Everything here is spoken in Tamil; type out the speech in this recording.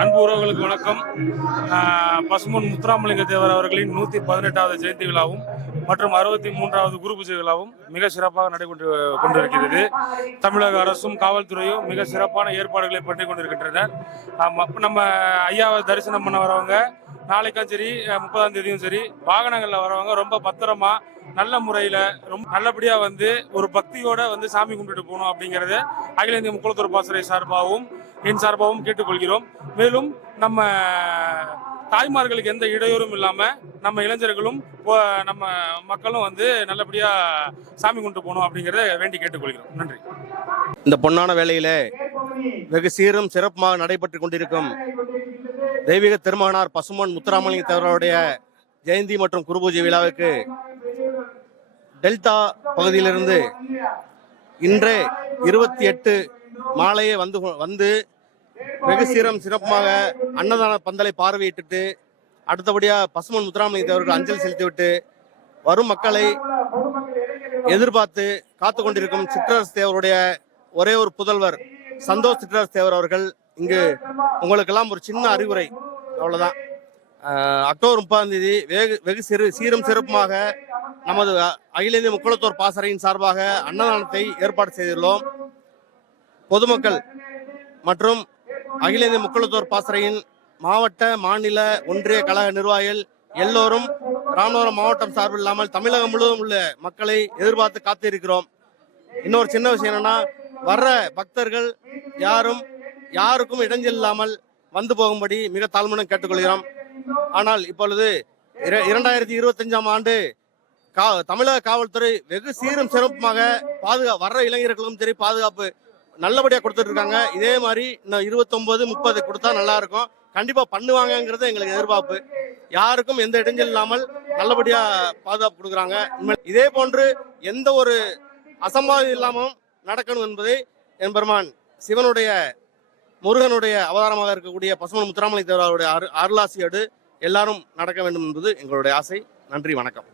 அன்பு உறவுகளுக்கு வணக்கம். பசும்பொன் முத்துராமலிங்க தேவர் அவர்களின் 118வது ஜெயந்தி விழாவும் மற்றும் 63வது குரு பூஜை விழாவும் மிக சிறப்பாக நடைபெற்று கொண்டிருக்கிறது. தமிழக அரசும் காவல்துறையும் மிக சிறப்பான ஏற்பாடுகளை பண்ணி கொண்டிருக்கின்றனர். நம்ம ஐயாவை தரிசனம் பண்ண வரவங்க நாளைக்கும் சரி 30ஆம் தேதியும் சரி வாகனங்களில் வரவங்க ரொம்ப பத்திரமா நல்ல முறையில் ரொம்ப நல்லபடியா ஒரு பக்தியோட சாமி கும்பிட்டு போகணும் அப்படிங்கறது அகில இந்திய முக்குளத்தூர் பாசறை சார்பாகவும் என் சார்பாகவும் கேட்டுக்கொள்கிறோம். மேலும் நம்ம தாய்மார்களுக்கு எந்த இடையூறும் இல்லாம நம்ம இளைஞர்களும் நம்ம மக்களும் நல்லபடியா சாமி கும்பிட்டு போகணும் அப்படிங்கறத வேண்டி கேட்டுக்கொள்கிறோம். நன்றி. இந்த பொன்னான வேளையில வெகு சீரும் சிறப்புமாக நடைபெற்றுக் கொண்டிருக்கும் தெய்வீக திருமகனார் பசும்பொன் முத்துராமலிங்க தேவருடைய ஜெயந்தி மற்றும் குருபூஜை விழாவுக்கு டெல்டா பகுதியிலிருந்து இன்று 28 மாலையே வந்து வெகு சீரம் சிறப்பாக அன்னதான பந்தலை பார்வையிட்டு அடுத்தபடியா பசும்பொன் முத்துராமலிங்க தேவருக்கு அஞ்சலி செலுத்திவிட்டு வரும் மக்களை எதிர்பார்த்து காத்து கொண்டிருக்கும் சிற்றரசு தேவருடைய ஒரே ஒரு புதல்வர் சந்தோஷ் சிற்றரசு தேவர் அவர்கள் இங்கு உங்களுக்கெல்லாம் ஒரு சின்ன அறிவுரை, அவ்வளவுதான். அக்டோபர் 30ஆம் தேதி வெகு சீரும் சிறப்புமாக நமது அகில இந்திய முக்குளத்தூர் பாசறையின் சார்பாக அன்னதானத்தை ஏற்பாடு செய்துள்ளோம். பொதுமக்கள் மற்றும் அகில இந்திய முக்குளத்தூர் பாசறையின் மாவட்ட மாநில ஒன்றிய கழக நிர்வாகிகள் எல்லோரும் ராமநாதபுரம் மாவட்டம் சார்பில் இல்லாமல் தமிழகம் முழுவதும் உள்ள மக்களை எதிர்பார்த்து காத்திருக்கிறோம். இன்னொரு சின்ன விஷயம் என்னன்னா, வர்ற பக்தர்கள் யாருக்கும் இடைஞ்சல் இல்லாமல் வந்து போகும்படி மிக தாழ்மையுடன் கேட்டுக்கொள்கிறோம். ஆனால் இப்பொழுது 2025ஆம் ஆண்டு தமிழக காவல்துறை வெகு சீரும் சிறப்புமாக வர்ற இளைஞர்களுக்கும் சரி பாதுகாப்பு நல்லபடியா கொடுத்துட்டு இருக்காங்க. இதே மாதிரி இன்னும் 29, 30 கொடுத்தா நல்லா இருக்கும். கண்டிப்பா பண்ணுவாங்கங்கிறது எங்களுக்கு எதிர்பார்ப்பு. யாருக்கும் எந்த இடைஞ்சல் இல்லாமல் நல்லபடியா பாதுகாப்பு கொடுக்குறாங்க. இதே போன்று எந்த ஒரு அசம்பாவிதம் இல்லாமல் நடக்கணும் என்பதை எம்பெருமான் சிவனுடைய முருகனுடைய அவதாரமாக இருக்கக்கூடிய பசும்பொன் முத்துராமலிங்க தேவருடைய அருளாசியோடு எல்லாரும் நடக்க வேண்டும் என்பது எங்களுடைய ஆசை. நன்றி, வணக்கம்.